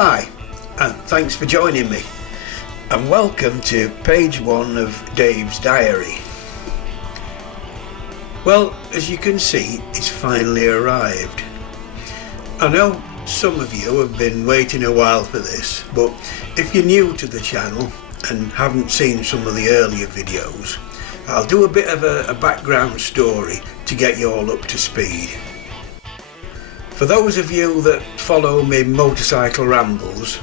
Hi, and thanks for joining me, and welcome to page 1 of Dave's diary. Well, as you can see, it's finally arrived. I know some of you have been waiting a while for this, but if you're new to the channel and haven't seen some of the earlier videos, I'll do a bit of a background story to get you all up to speed. For those of you that follow me motorcycle rambles,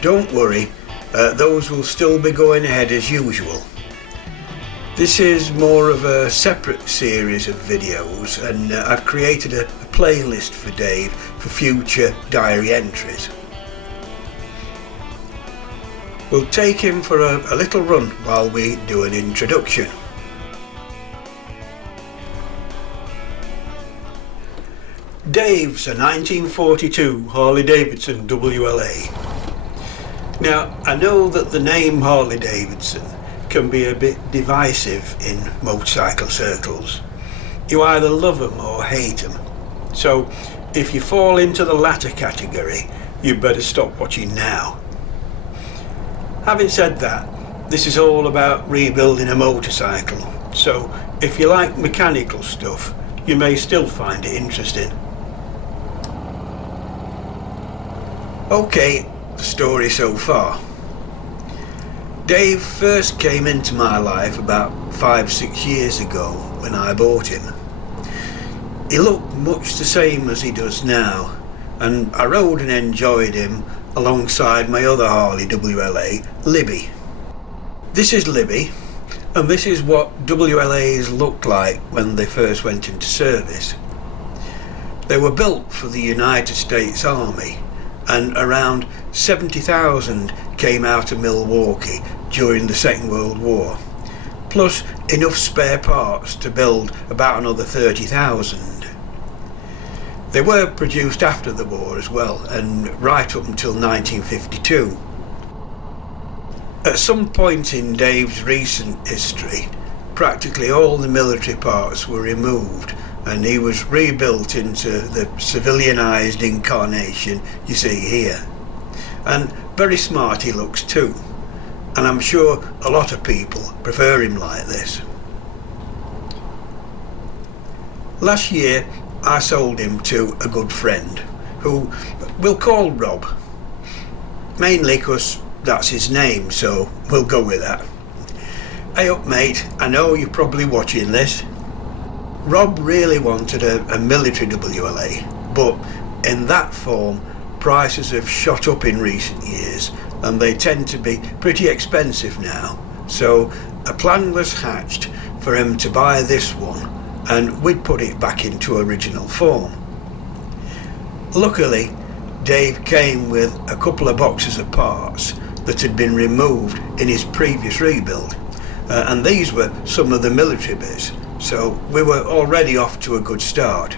don't worry, those will still be going ahead as usual. This is more of a separate series of videos, and I've created a playlist for Dave for future diary entries. We'll take him for a little run while we do an introduction. Dave's a 1942 Harley Davidson WLA. Now, I know that the name Harley Davidson can be a bit divisive in motorcycle circles. You either love them or hate them. So, if you fall into the latter category, you better stop watching now. Having said that, this is all about rebuilding a motorcycle, so if you like mechanical stuff, you may still find it interesting. Okay, the story so far. Dave first came into my life about 5-6 years ago when I bought him. He looked much the same as he does now, and I rode and enjoyed him alongside my other Harley WLA, Libby. This is Libby, and this is what WLAs looked like when they first went into service. They were built for the United States Army, and around 70,000 came out of Milwaukee during the Second World War, plus enough spare parts to build about another 30,000. They were produced after the war as well, and right up until 1952. At some point in Dave's recent history, practically all the military parts were removed, and he was rebuilt into the civilianised incarnation you see here. And very smart he looks too, and I'm sure a lot of people prefer him like this. Last year I sold him to a good friend, who we'll call Rob, mainly because that's his name, so we'll go with that. Hey up mate, I know you're probably watching this. Rob really wanted a military WLA, but in that form prices have shot up in recent years and they tend to be pretty expensive now, so a plan was hatched for him to buy this one and we'd put it back into original form. Luckily, Dave came with a couple of boxes of parts that had been removed in his previous rebuild, and these were some of the military bits, so we were already off to a good start.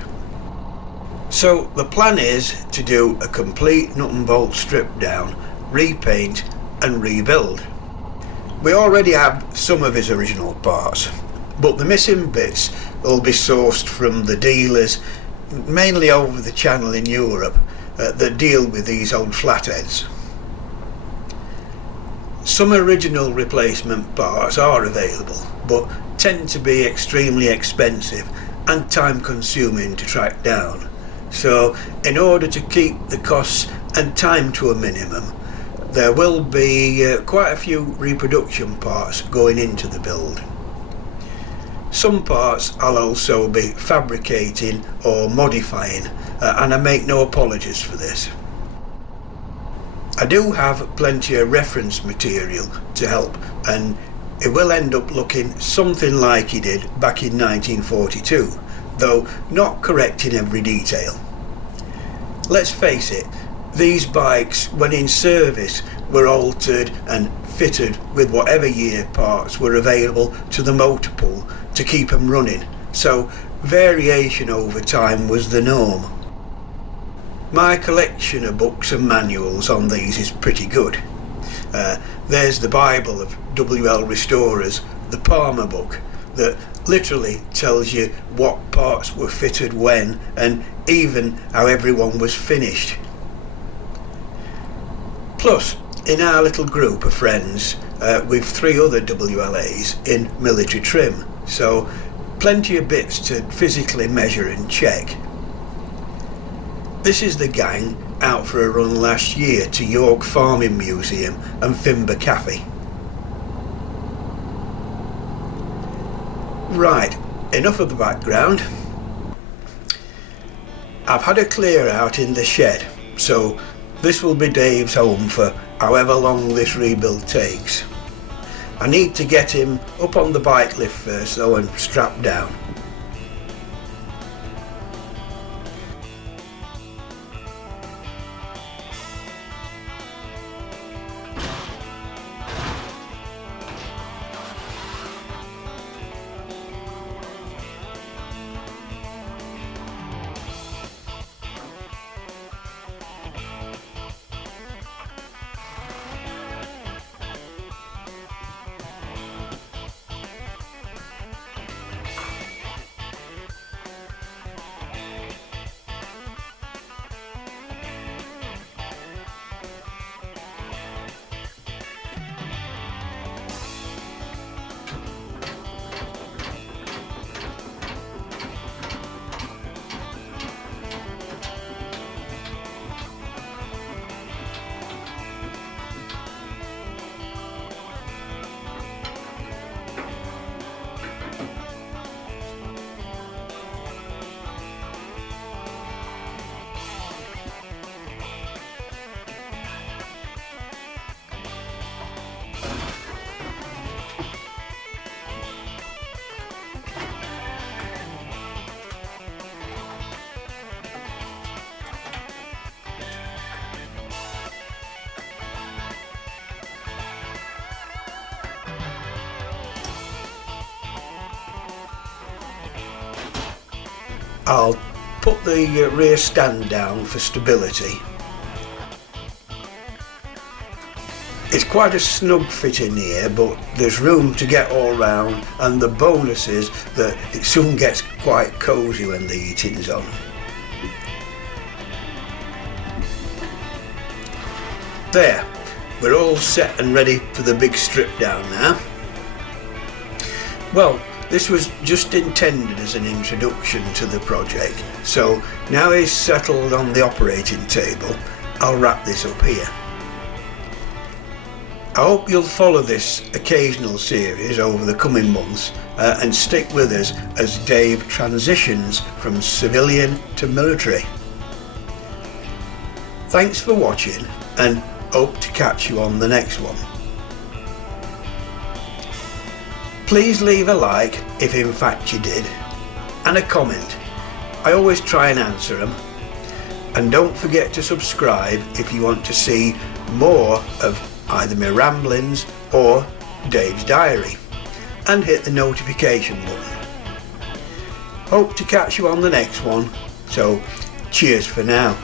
So the plan is to do a complete nut and bolt strip down, repaint and rebuild. We already have some of his original parts, but the missing bits will be sourced from the dealers, mainly over the channel in Europe, that deal with these old flatheads. Some original replacement parts are available, but tend to be extremely expensive and time consuming to track down. So in order to keep the costs and time to a minimum, there will be quite a few reproduction parts going into the build. Some parts I'll also be fabricating or modifying, and I make no apologies for this. I do have plenty of reference material to help, and it will end up looking something like he did back in 1942, though not correct in every detail. Let's face it, these bikes, when in service, were altered and fitted with whatever year parts were available to the motor pool to keep them running, so variation over time was the norm. My collection of books and manuals on these is pretty good. There's the Bible of WL Restorers, the Palmer book, that literally tells you what parts were fitted when and even how everyone was finished. Plus, in our little group of friends, we've 3 other WLAs in military trim, so plenty of bits to physically measure and check. This is the gang out for a run last year to York Farming Museum and Fimber Cafe. Right, enough of the background. I've had a clear out in the shed, so this will be Dave's home for however long this rebuild takes. I need to get him up on the bike lift first though and strapped down. I'll put the rear stand down for stability. It's quite a snug fit in here, but there's room to get all round, and the bonus is that it soon gets quite cosy when the heating's on. There, we're all set and ready for the big strip down now. Well, this was just intended as an introduction to the project, so now he's settled on the operating table, I'll wrap this up here. I hope you'll follow this occasional series over the coming months and stick with us as Dave transitions from civilian to military. Thanks for watching and hope to catch you on the next one. Please leave a like if in fact you did, and a comment. I always try and answer them. And don't forget to subscribe if you want to see more of either my ramblings or Dave's diary, and hit the notification button. Hope to catch you on the next one, so cheers for now.